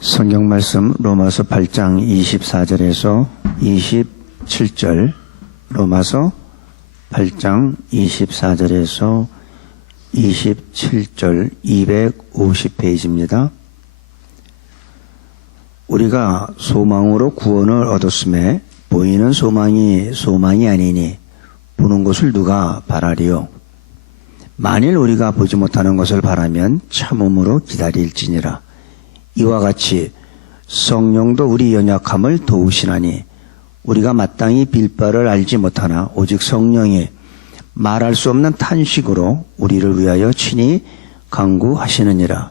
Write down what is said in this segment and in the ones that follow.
성경 말씀 로마서 8장 24절에서 27절, 로마서 8장 24절에서 27절 250페이지입니다. 우리가 소망으로 구원을 얻었음에 보이는 소망이 아니니 보는 것을 누가 바라리요. 만일 우리가 보지 못하는 것을 바라면 참음으로 기다릴지니라. 이와 같이 성령도 우리 연약함을 도우시나니 우리가 마땅히 빌 바를 알지 못하나 오직 성령이 말할 수 없는 탄식으로 우리를 위하여 친히 간구하시느니라.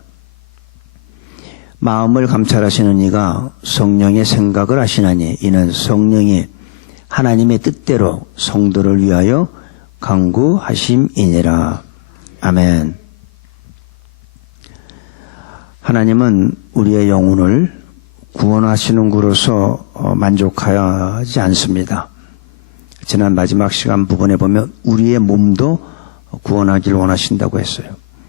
마음을 감찰하시는 이가 성령의 생각을 하시나니 이는 성령이 하나님의 뜻대로 성도를 위하여 간구하심이니라. 아멘. 하나님은 우리의 영혼을 구원하시는 구로서 만족하지 않습니다. 지난 마지막 시간 부분에 보면 우리의 몸도 구원하기를 원하신다고 했어요.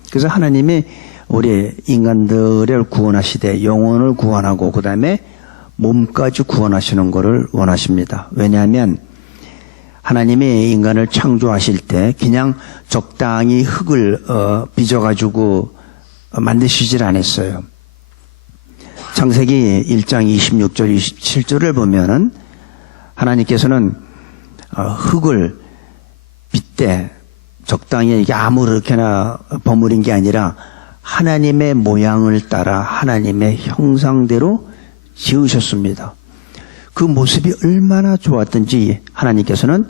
그래서 하나님이 우리 인간들을 구원하시되 영혼을 구원하고 그 다음에 몸까지 구원하시는 것을 원하십니다. 왜냐하면 하나님이 인간을 창조하실 때 그냥 적당히 흙을 빚어가지고 만드시질 않았어요. 창세기 1장 26절 27절을 보면은 하나님께서는 흙을 빗대 적당히 이게 아무렇게나 버무린 게 아니라 하나님의 모양을 따라 하나님의 형상대로 지으셨습니다. 그 모습이 얼마나 좋았던지 하나님께서는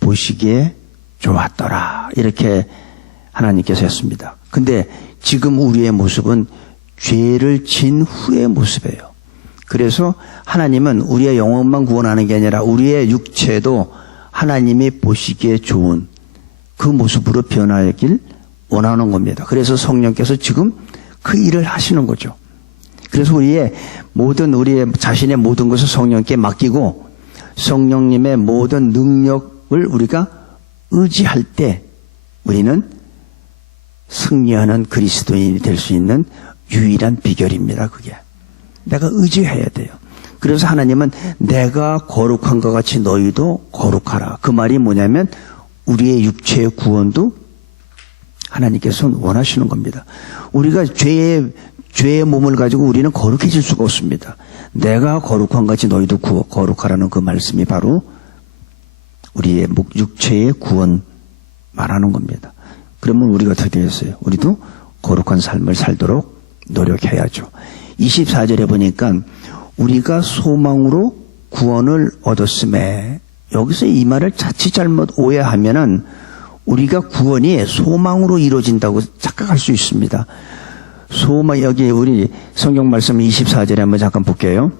보시기에 좋았더라 이렇게 하나님께서 했습니다. 근데 지금 우리의 모습은 죄를 진 후의 모습이에요. 그래서 하나님은 우리의 영혼만 구원하는 게 아니라 우리의 육체도 하나님이 보시기에 좋은 그 모습으로 변하길 원하는 겁니다. 그래서 성령께서 지금 그 일을 하시는 거죠. 그래서 우리의 자신의 모든 것을 성령께 맡기고 성령님의 모든 능력을 우리가 의지할 때 우리는 승리하는 그리스도인이 될 수 있는 유일한 비결입니다. 그게 내가 의지해야 돼요. 그래서 하나님은 내가 거룩한 것 같이 너희도 거룩하라. 그 말이 뭐냐면 우리의 육체의 구원도 하나님께서 원하시는 겁니다. 우리가 죄의 몸을 가지고 우리는 거룩해질 수가 없습니다. 내가 거룩한 것 같이 너희도 거룩하라는 그 말씀이 바로 우리의 육체의 구원 말하는 겁니다. 그러면 우리가 어떻게 되겠어요? 우리도 거룩한 삶을 살도록 노력해야죠. 24절에 보니까 우리가 소망으로 구원을 얻었음에 여기서 이 말을 자칫 잘못 오해하면은 우리가 구원이 소망으로 이루어진다고 착각할 수 있습니다. 여기 우리 성경 말씀 24절에 한번 잠깐 볼게요.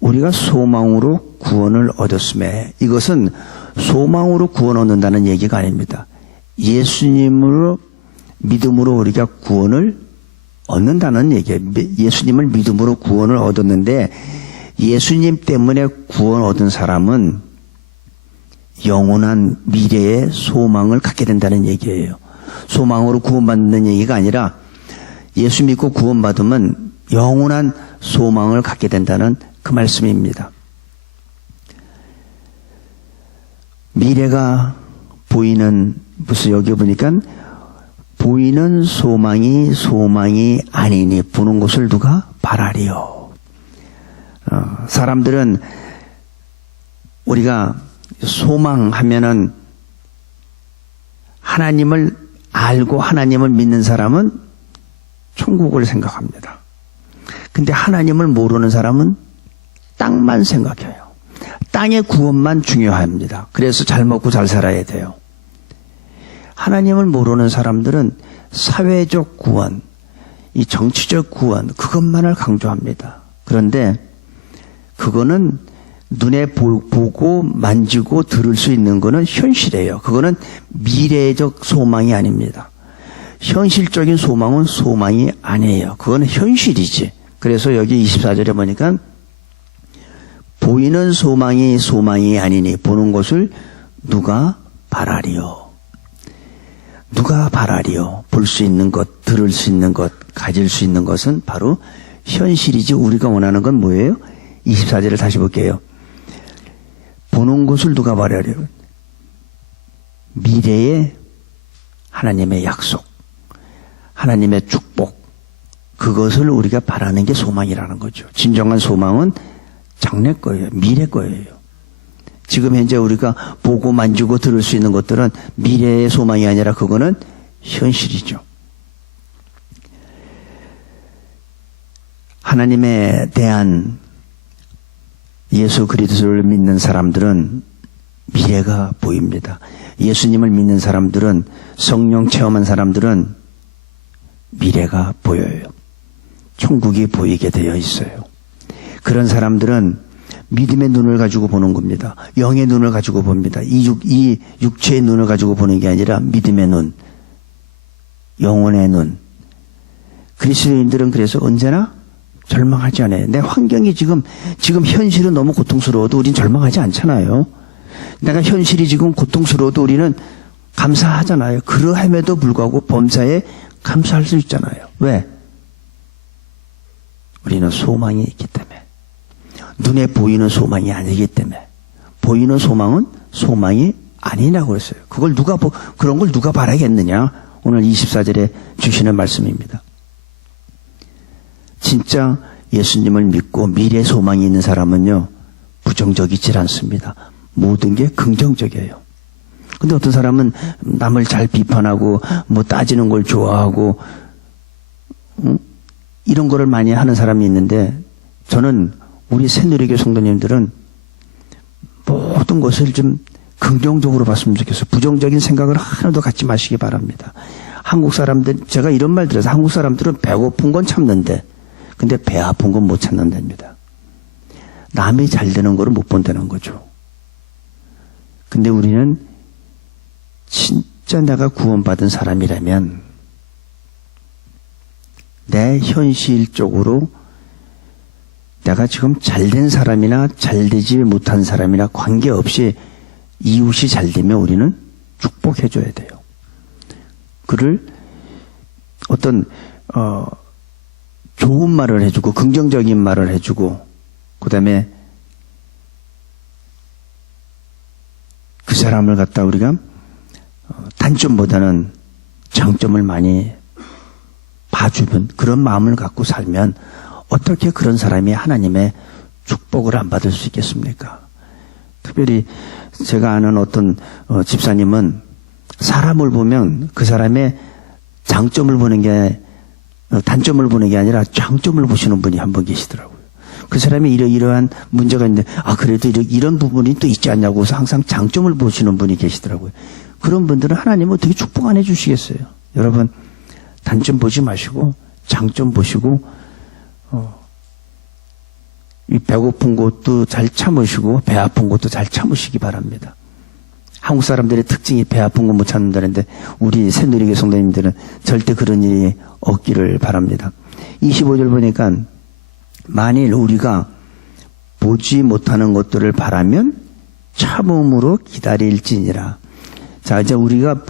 우리가 소망으로 구원을 얻었음에 이것은 소망으로 구원 얻는다는 얘기가 아닙니다. 예수님으로 믿음으로 우리가 구원을 얻는다는 얘기예요. 예수님을 믿음으로 구원을 얻었는데 예수님 때문에 구원 얻은 사람은 영원한 미래의 소망을 갖게 된다는 얘기예요. 소망으로 구원받는 얘기가 아니라 예수 믿고 구원받으면 영원한 소망을 갖게 된다는 그 말씀입니다. 미래가 보이는 무슨 여기 보니까 보이는 소망이 아니니 보는 것을 누가 바라리요. 사람들은 우리가 소망하면은 하나님을 알고 하나님을 믿는 사람은 천국을 생각합니다. 근데 하나님을 모르는 사람은 땅만 생각해요. 땅의 구원만 중요합니다. 그래서 잘 먹고 잘 살아야 돼요. 하나님을 모르는 사람들은 사회적 구원, 이 정치적 구원, 그것만을 강조합니다. 그런데 그거는 눈에 보고 만지고 들을 수 있는 거는 현실이에요. 그거는 미래적 소망이 아닙니다. 현실적인 소망은 소망이 아니에요. 그거는 현실이지. 그래서 여기 24절에 보니까 보이는 소망이 아니니 보는 것을 누가 바라리요. 누가 바라리요. 볼 수 있는 것, 들을 수 있는 것, 가질 수 있는 것은 바로 현실이지 우리가 원하는 건 뭐예요? 24절을 다시 볼게요. 보는 것을 누가 바라려고? 미래의 하나님의 약속, 하나님의 축복, 그것을 우리가 바라는 게 소망이라는 거죠. 진정한 소망은 장래 거예요. 미래 거예요. 지금 현재 우리가 보고 만지고 들을 수 있는 것들은 미래의 소망이 아니라 그거는 현실이죠. 하나님에 대한 예수 그리스도를 믿는 사람들은 미래가 보입니다. 예수님을 믿는 사람들은, 성령 체험한 사람들은 미래가 보여요. 천국이 보이게 되어 있어요. 그런 사람들은 믿음의 눈을 가지고 보는 겁니다. 영의 눈을 가지고 봅니다. 이 육체의 눈을 가지고 보는 게 아니라 믿음의 눈, 영혼의 눈. 그리스도인들은 그래서 언제나 절망하지 않아요. 내 환경이 지금 현실은 너무 고통스러워도 우린 절망하지 않잖아요. 내가 현실이 지금 고통스러워도 우리는 감사하잖아요. 그러함에도 불구하고 범사에 감사할 수 있잖아요. 왜? 우리는 소망이 있기 때문에. 눈에 보이는 소망이 아니기 때문에. 보이는 소망은 소망이 아니라고 그랬어요. 그런 걸 누가 바라겠느냐? 오늘 24절에 주시는 말씀입니다. 진짜 예수님을 믿고 미래 소망이 있는 사람은요, 부정적이질 않습니다. 모든 게 긍정적이에요. 근데 어떤 사람은 남을 잘 비판하고 뭐 따지는 걸 좋아하고 이런 거를 많이 하는 사람이 있는데, 저는 우리 새누리교 성도님들은 모든 것을 좀 긍정적으로 봤으면 좋겠어요. 부정적인 생각을 하나도 갖지 마시기 바랍니다. 한국 사람들, 제가 이런 말 들어서 한국 사람들은 배고픈 건 참는데 근데 배 아픈 건 못 참는답니다. 남이 잘 되는 거를 못 본다는 거죠. 근데 우리는 진짜 내가 구원받은 사람이라면 내 현실적으로 내가 지금 잘된 사람이나 잘되지 못한 사람이나 관계없이 이웃이 잘되면 우리는 축복해줘야 돼요. 그를 어떤 좋은 말을 해주고 긍정적인 말을 해주고, 그 다음에 그 사람을 갖다 우리가 단점보다는 장점을 많이 봐주는 그런 마음을 갖고 살면 어떻게 그런 사람이 하나님의 축복을 안 받을 수 있겠습니까? 특별히 제가 아는 어떤 집사님은 사람을 보면 그 사람의 장점을 보는 게, 단점을 보는 게 아니라 장점을 보시는 분이 한 분 계시더라고요. 그 사람이 이러한 문제가 있는데, 그래도 이런 부분이 또 있지 않냐고 해서 항상 장점을 보시는 분이 계시더라고요. 그런 분들은 하나님은 어떻게 축복 안 해주시겠어요? 여러분, 단점 보지 마시고 장점 보시고, 이 배고픈 것도 잘 참으시고 배 아픈 것도 잘 참으시기 바랍니다. 한국 사람들의 특징이 배 아픈 거 못 참는다는데 우리 새누리교 성도님들은 절대 그런 일이 없기를 바랍니다. 25절 보니까 만일 우리가 보지 못하는 것들을 바라면 참음으로 기다릴지니라. 자, 이제 우리가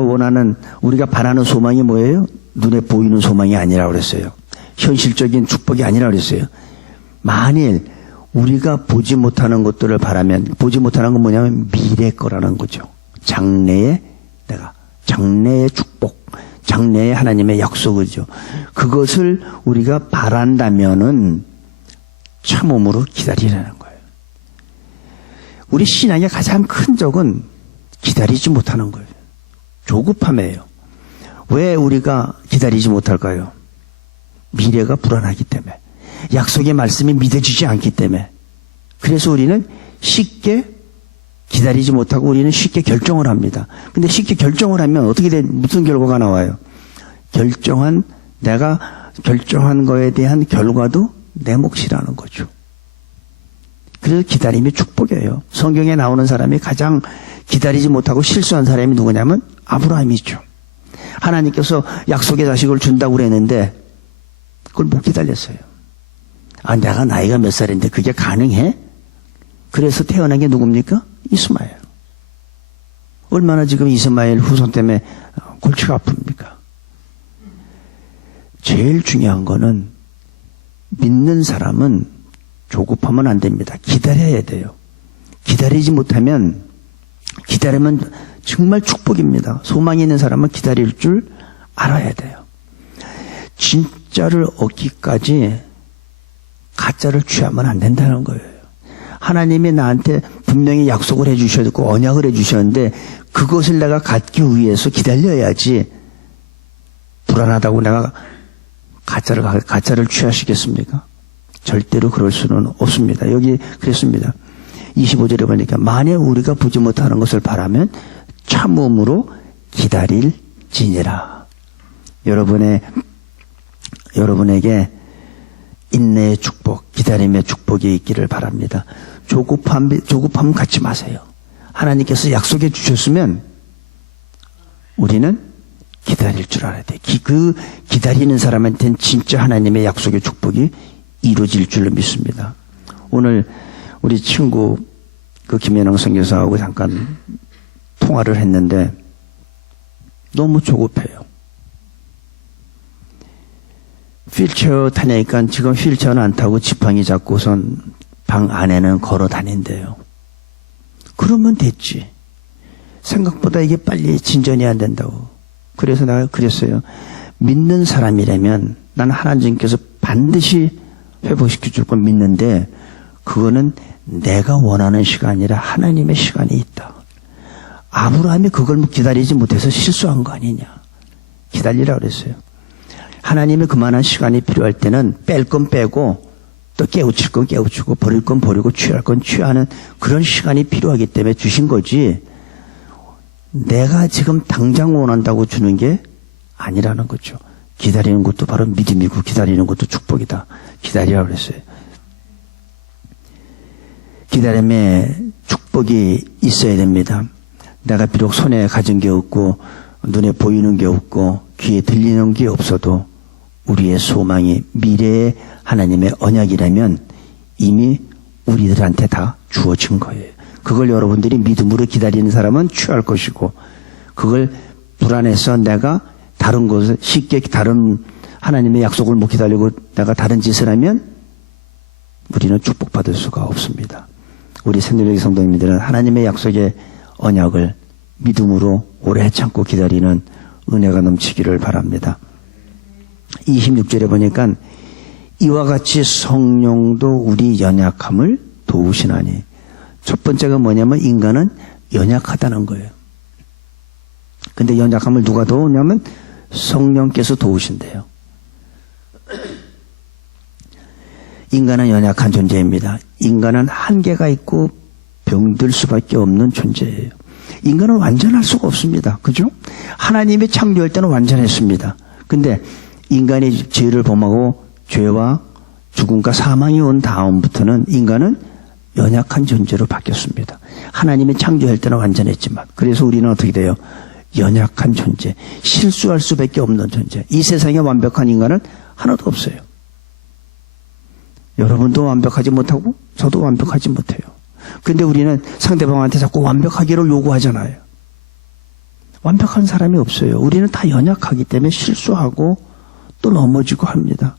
원하는, 우리가 바라는 소망이 뭐예요? 눈에 보이는 소망이 아니라고 그랬어요. 현실적인 축복이 아니라고 그랬어요. 만일 우리가 보지 못하는 것들을 바라면, 보지 못하는 건 뭐냐면 미래 거라는 거죠. 장래의 축복, 장래의 하나님의 약속이죠. 그것을 우리가 바란다면은 참음으로 기다리라는 거예요. 우리 신앙의 가장 큰 적은 기다리지 못하는 거예요. 조급함이에요. 왜 우리가 기다리지 못할까요? 미래가 불안하기 때문에. 약속의 말씀이 믿어지지 않기 때문에. 그래서 우리는 쉽게 기다리지 못하고 우리는 쉽게 결정을 합니다. 근데 쉽게 결정을 하면 무슨 결과가 나와요? 내가 결정한 거에 대한 결과도 내 몫이라는 거죠. 그래서 기다림이 축복이에요. 성경에 나오는 사람이 가장 기다리지 못하고 실수한 사람이 누구냐면 아브라함이죠. 하나님께서 약속의 자식을 준다고 그랬는데 그걸 못 기다렸어요. 내가 나이가 몇 살인데 그게 가능해? 그래서 태어난 게 누굽니까? 이스마엘. 얼마나 지금 이스마엘 후손 때문에 골치가 아픕니까? 제일 중요한 거는 믿는 사람은 조급하면 안 됩니다. 기다려야 돼요. 기다리면 정말 축복입니다. 소망이 있는 사람은 기다릴 줄 알아야 돼요. 진짜를 얻기까지 가짜를 취하면 안 된다는 거예요. 하나님이 나한테 분명히 약속을 해주셨고 언약을 해주셨는데 그것을 내가 갖기 위해서 기다려야지. 불안하다고 내가 가짜를 취하시겠습니까? 절대로 그럴 수는 없습니다. 여기 그랬습니다. 25절에 보니까 만약 우리가 보지 못하는 것을 바라면 참음으로 기다릴지니라. 여러분에게 인내의 축복, 기다림의 축복이 있기를 바랍니다. 조급함 갖지 마세요. 하나님께서 약속해 주셨으면 우리는 기다릴 줄 알아야 돼요. 그 기다리는 사람한테는 진짜 하나님의 약속의 축복이 이루어질 줄로 믿습니다. 오늘 우리 친구 김현영 선교사하고 잠깐 통화를 했는데 너무 조급해요. 휠체어 타니까 지금 휠체어는 안 타고 지팡이 잡고선 방 안에는 걸어 다닌대요. 그러면 됐지. 생각보다 이게 빨리 진전이 안 된다고. 그래서 내가 그랬어요. 믿는 사람이라면 난 하나님께서 반드시 회복시켜 줄 걸 믿는데 그거는 내가 원하는 시간이 아니라 하나님의 시간이 있다. 아브라함이 그걸 기다리지 못해서 실수한 거 아니냐. 기다리라 그랬어요. 하나님이 그만한 시간이 필요할 때는 뺄 건 빼고 또 깨우칠 건 깨우치고 버릴 건 버리고 취할 건 취하는 그런 시간이 필요하기 때문에 주신 거지 내가 지금 당장 원한다고 주는 게 아니라는 거죠. 기다리는 것도 바로 믿음이고 기다리는 것도 축복이다. 기다리라고 그랬어요. 기다림에 축복이 있어야 됩니다. 내가 비록 손에 가진 게 없고 눈에 보이는 게 없고 귀에 들리는 게 없어도 우리의 소망이 미래의 하나님의 언약이라면 이미 우리들한테 다 주어진 거예요. 그걸 여러분들이 믿음으로 기다리는 사람은 취할 것이고 그걸 불안해서 내가 다른 것을 쉽게 다른 하나님의 약속을 못 기다리고 내가 다른 짓을 하면 우리는 축복받을 수가 없습니다. 우리 새누리교회 성도님들은 하나님의 약속의 언약을 믿음으로 오래 참고 기다리는 은혜가 넘치기를 바랍니다. 26절에 보니까 이와 같이 성령도 우리 연약함을 도우시나니. 첫 번째가 뭐냐면 인간은 연약하다는 거예요. 근데 연약함을 누가 도우냐면 성령께서 도우신대요. 인간은 연약한 존재입니다. 인간은 한계가 있고 병들 수밖에 없는 존재예요. 인간은 완전할 수가 없습니다. 그죠? 하나님이 창조할 때는 완전했습니다. 근데 인간이 죄를 범하고 죄와 죽음과 사망이 온 다음부터는 인간은 연약한 존재로 바뀌었습니다. 하나님이 창조할 때는 완전했지만 그래서 우리는 어떻게 돼요? 연약한 존재, 실수할 수밖에 없는 존재. 이 세상에 완벽한 인간은 하나도 없어요. 여러분도 완벽하지 못하고 저도 완벽하지 못해요. 근데 우리는 상대방한테 자꾸 완벽하기를 요구하잖아요. 완벽한 사람이 없어요. 우리는 다 연약하기 때문에 실수하고 또 넘어지고 합니다.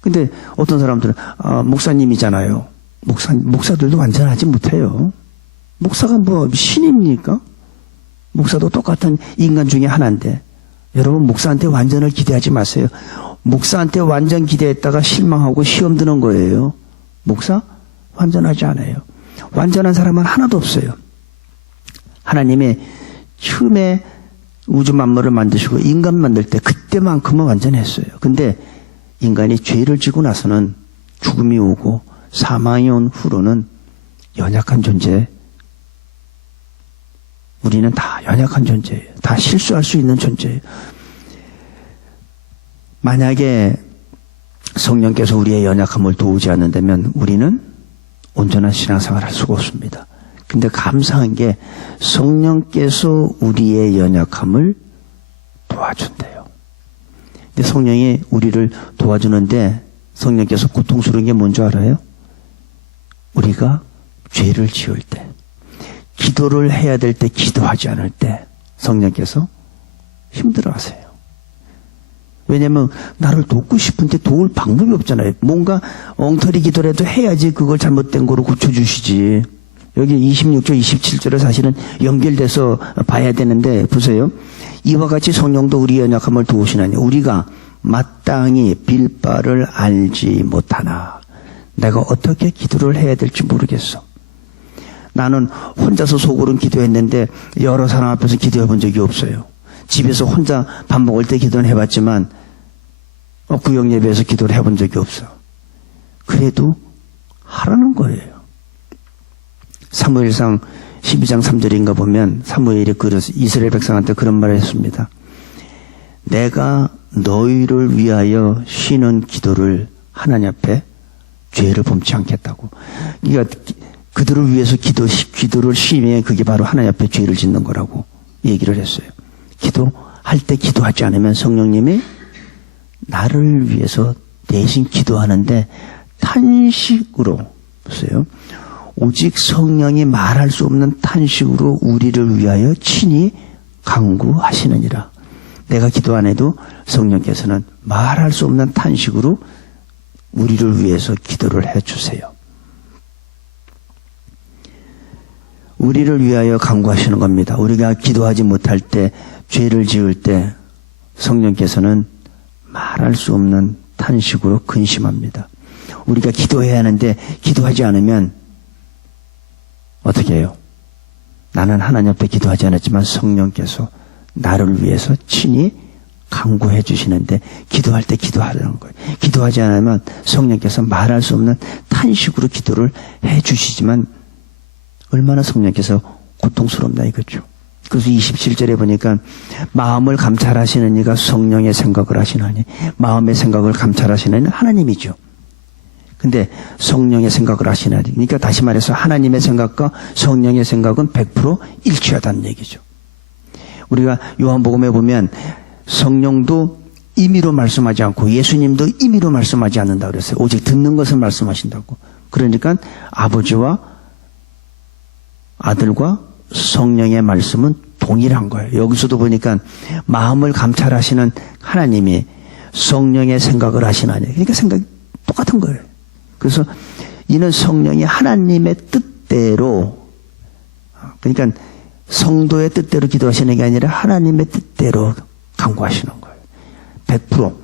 근데 어떤 사람들은 목사님이잖아요. 목사들도 완전하지 못해요. 목사가 뭐 신입니까? 목사도 똑같은 인간 중에 하나인데 여러분 목사한테 완전을 기대하지 마세요. 목사한테 완전 기대했다가 실망하고 시험 드는 거예요. 목사 완전하지 않아요. 완전한 사람은 하나도 없어요. 하나님이 처음에 우주 만물을 만드시고 인간 만들 때 그때만큼은 완전했어요. 근데 인간이 죄를 지고 나서는 죽음이 오고 사망이 온 후로는 연약한 존재. 우리는 다 연약한 존재예요. 다 실수할 수 있는 존재예요. 만약에 성령께서 우리의 연약함을 도우지 않는다면 우리는 온전한 신앙생활을 할 수가 없습니다. 근데 감사한 게 성령께서 우리의 연약함을 도와준대요. 근데 성령이 우리를 도와주는데 성령께서 고통스러운 게 뭔지 알아요? 우리가 죄를 지을 때, 기도를 해야 될 때 기도하지 않을 때 성령께서 힘들어하세요. 왜냐면 나를 돕고 싶은데 도울 방법이 없잖아요. 뭔가 엉터리 기도라도 해야지 그걸 잘못된 거로 고쳐주시지. 여기 26절, 27절에 사실은 연결돼서 봐야 되는데 보세요. 이와 같이 성령도 우리의 연약함을 도우시나니 우리가 마땅히 빌 바를 알지 못하나. 내가 어떻게 기도를 해야 될지 모르겠어. 나는 혼자서 속으로는 기도했는데 여러 사람 앞에서 기도해 본 적이 없어요. 집에서 혼자 밥 먹을 때 기도는 해봤지만 구역 예배에서 기도를 해본 적이 없어. 그래도 하라는 거예요. 사무엘상 12장 3절인가 보면 사무엘이 이스라엘 백성한테 그런 말을 했습니다. 내가 너희를 위하여 쉬는 기도를 하나님 앞에 죄를 범치 않겠다고. 그러니까 그들을 위해서 기도를 쉬면 그게 바로 하나님 앞에 죄를 짓는 거라고 얘기를 했어요. 기도할 때 기도하지 않으면 성령님이 나를 위해서 대신 기도하는데 탄식으로 보세요. 오직 성령이 말할 수 없는 탄식으로 우리를 위하여 친히 간구하시느니라. 내가 기도 안 해도 성령께서는 말할 수 없는 탄식으로 우리를 위해서 기도를 해주세요. 우리를 위하여 간구하시는 겁니다. 우리가 기도하지 못할 때, 죄를 지을 때 성령께서는 말할 수 없는 탄식으로 근심합니다. 우리가 기도해야 하는데 기도하지 않으면 어떻게 해요? 나는 하나님 앞에 기도하지 않았지만 성령께서 나를 위해서 친히 간구해 주시는데 기도할 때 기도하라는 거예요. 기도하지 않으면 성령께서 말할 수 없는 탄식으로 기도를 해 주시지만 얼마나 성령께서 고통스럽나 이거죠. 그래서 27절에 보니까 마음을 감찰하시는 이가 성령의 생각을 하시나니 마음의 생각을 감찰하시는 이는 하나님이죠. 근데 성령의 생각을 하시나니 그러니까 다시 말해서 하나님의 생각과 성령의 생각은 100% 일치하다는 얘기죠. 우리가 요한복음에 보면 성령도 임의로 말씀하지 않고 예수님도 임의로 말씀하지 않는다고 그랬어요. 오직 듣는 것을 말씀하신다고. 그러니까 아버지와 아들과 성령의 말씀은 동일한 거예요. 여기서도 보니까 마음을 감찰하시는 하나님이 성령의 생각을 하시나니 그러니까 생각이 똑같은 거예요. 그래서 이는 성령이 하나님의 뜻대로 그러니까 성도의 뜻대로 기도하시는 게 아니라 하나님의 뜻대로 간구하시는 거예요. 100%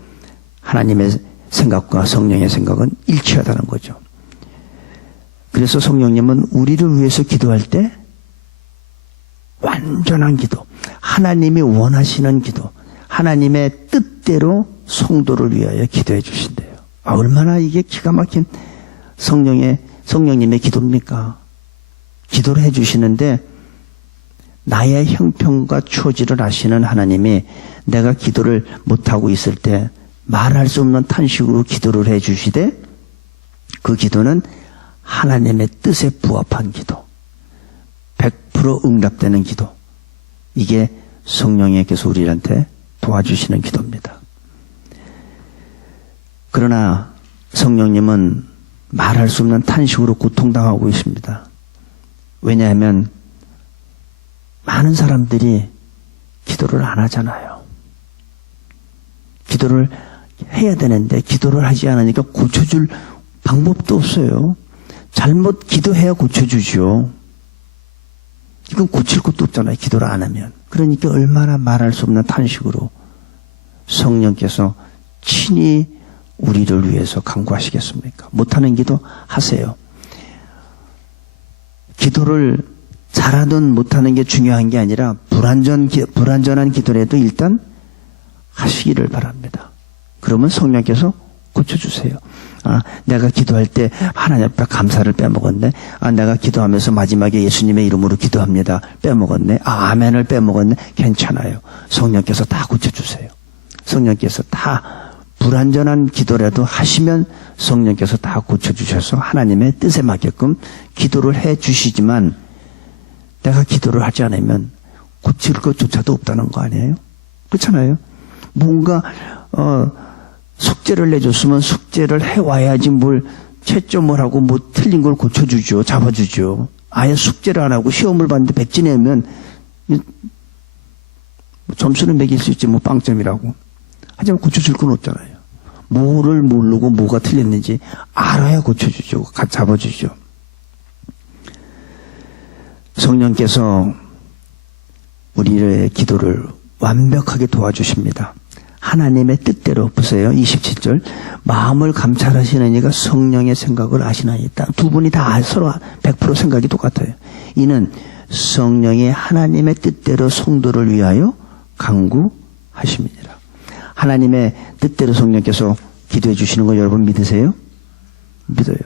하나님의 생각과 성령의 생각은 일치하다는 거죠. 그래서 성령님은 우리를 위해서 기도할 때 완전한 기도, 하나님이 원하시는 기도, 하나님의 뜻대로 성도를 위하여 기도해 주신대요. 얼마나 이게 기가 막힌 성령님의 기도입니까? 기도를 해 주시는데 나의 형편과 처지를 아시는 하나님이 내가 기도를 못하고 있을 때 말할 수 없는 탄식으로 기도를 해 주시되 그 기도는 하나님의 뜻에 부합한 기도, 100% 응답되는 기도. 이게 성령님께서 우리한테 도와주시는 기도입니다. 그러나 성령님은 말할 수 없는 탄식으로 고통당하고 있습니다. 왜냐하면 많은 사람들이 기도를 안 하잖아요. 기도를 해야 되는데 기도를 하지 않으니까 고쳐줄 방법도 없어요. 잘못 기도해야 고쳐주죠. 이건 고칠 것도 없잖아요. 기도를 안 하면. 그러니까 얼마나 말할 수 없는 탄식으로 성령께서 친히 우리를 위해서 간구하시겠습니까? 못하는 기도 하세요. 기도를 잘하든 못하는 게 중요한 게 아니라 불완전한 기도라도 일단 하시기를 바랍니다. 그러면 성령께서 고쳐주세요. 내가 기도할 때 하나님 앞에 감사를 빼먹었네. 내가 기도하면서 마지막에 예수님의 이름으로 기도합니다. 빼먹었네. 아멘을 빼먹었네. 괜찮아요. 성령께서 다 고쳐주세요. 성령께서 다 불완전한 기도라도 하시면 성령께서 다 고쳐주셔서 하나님의 뜻에 맞게끔 기도를 해 주시지만 내가 기도를 하지 않으면 고칠 것조차도 없다는 거 아니에요? 그렇잖아요. 뭔가 숙제를 내줬으면 숙제를 해와야지 뭘 채점을 하고 뭐 틀린 걸 고쳐주죠. 잡아주죠. 아예 숙제를 안 하고 시험을 봤는데 100점 내면 점수는 매길 수 있지 뭐 빵점이라고. 하지만 고쳐줄 건 없잖아요. 뭐를 모르고 뭐가 틀렸는지 알아야 고쳐주죠. 잡아주죠. 성령께서 우리의 기도를 완벽하게 도와주십니다. 하나님의 뜻대로 보세요. 27절 마음을 감찰하시는 이가 성령의 생각을 아시나니 두 분이 다 서로 100% 생각이 똑같아요. 이는 성령이 하나님의 뜻대로 성도를 위하여 간구하십니다. 하나님의 뜻대로 성령께서 기도해 주시는 거 여러분 믿으세요? 믿어요.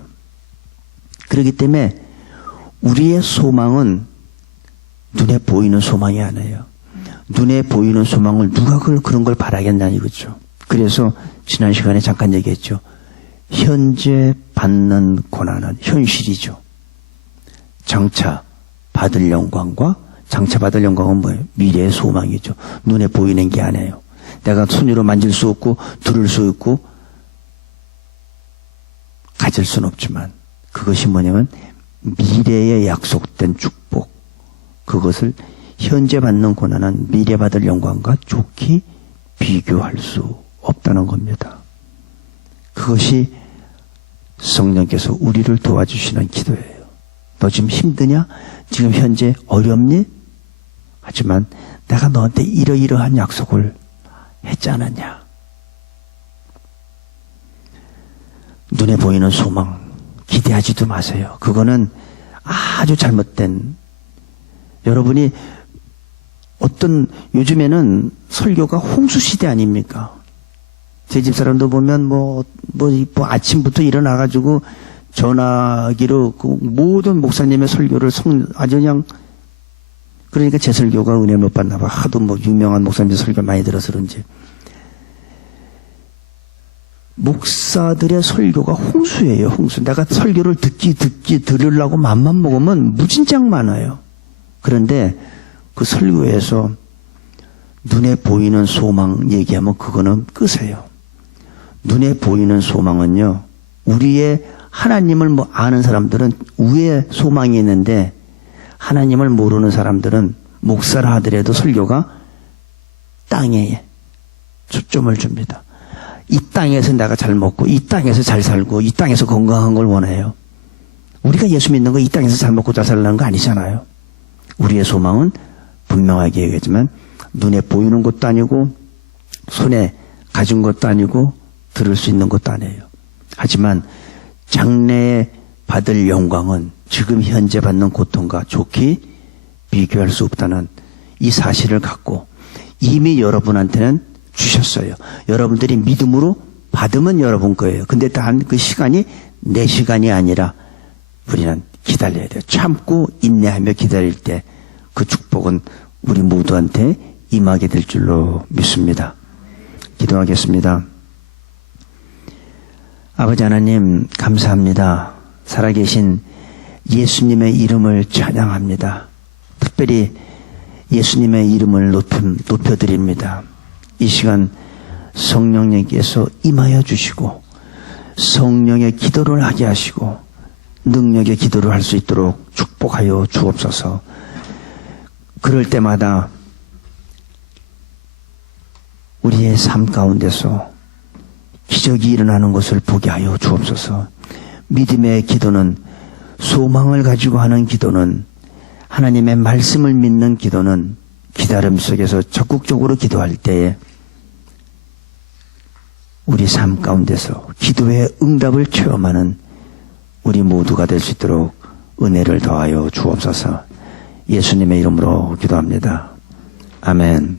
그렇기 때문에 우리의 소망은 눈에 보이는 소망이 아니에요. 눈에 보이는 소망을 누가 그런 걸 바라겠냐 이거죠. 그래서 지난 시간에 잠깐 얘기했죠. 현재 받는 고난은 현실이죠. 장차 받을 영광과 장차 받을 영광은 뭐예요? 미래의 소망이죠. 눈에 보이는 게 아니에요. 내가 손으로 만질 수 없고 들을 수 없고 가질 수는 없지만 그것이 뭐냐면 미래에 약속된 축복, 그것을 현재 받는 고난은 미래 받을 영광과 좋게 비교할 수 없다는 겁니다. 그것이 성령께서 우리를 도와주시는 기도예요. 너 지금 힘드냐? 지금 현재 어렵니? 하지만 내가 너한테 이러이러한 약속을 했지 않았냐? 눈에 보이는 소망 기대하지도 마세요. 그거는 아주 잘못된, 여러분이 요즘에는 설교가 홍수시대 아닙니까? 제 집사람도 보면 아침부터 일어나가지고 전화기로 모든 목사님의 설교를 아주 그냥, 그러니까 제 설교가 은혜를 못 받나 봐. 하도 유명한 목사님 설교 많이 들어서 그런지. 목사들의 설교가 홍수예요, 홍수. 내가 설교를 들으려고 맘만 먹으면 무진장 많아요. 그런데 그 설교에서 눈에 보이는 소망 얘기하면 그거는 끝이에요. 눈에 보이는 소망은요, 우리의 하나님을 아는 사람들은 위에 소망이 있는데 하나님을 모르는 사람들은 목사라 하더라도 설교가 땅에 초점을 줍니다. 이 땅에서 내가 잘 먹고 이 땅에서 잘 살고 이 땅에서 건강한 걸 원해요. 우리가 예수 믿는 거 이 땅에서 잘 먹고 잘 살라는 거 아니잖아요. 우리의 소망은 분명하게 얘기하지만 눈에 보이는 것도 아니고 손에 가진 것도 아니고 들을 수 있는 것도 아니에요. 하지만 장래에 받을 영광은 지금 현재 받는 고통과 좋게 비교할 수 없다는 이 사실을 갖고 이미 여러분한테는 주셨어요. 여러분들이 믿음으로 받으면 여러분 거예요. 근데 단 그 시간이 내 시간이 아니라 우리는 기다려야 돼요. 참고 인내하며 기다릴 때 그 축복은 우리 모두한테 임하게 될 줄로 믿습니다. 기도하겠습니다. 아버지 하나님 감사합니다. 살아계신 예수님의 이름을 찬양합니다. 특별히 예수님의 이름을 높여드립니다. 이 시간 성령님께서 임하여 주시고 성령의 기도를 하게 하시고 능력의 기도를 할 수 있도록 축복하여 주옵소서. 그럴 때마다 우리의 삶 가운데서 기적이 일어나는 것을 보게 하여 주옵소서. 믿음의 기도는, 소망을 가지고 하는 기도는, 하나님의 말씀을 믿는 기도는 기다림 속에서 적극적으로 기도할 때에 우리 삶 가운데서 기도의 응답을 체험하는 우리 모두가 될 수 있도록 은혜를 더하여 주옵소서. 예수님의 이름으로 기도합니다. 아멘.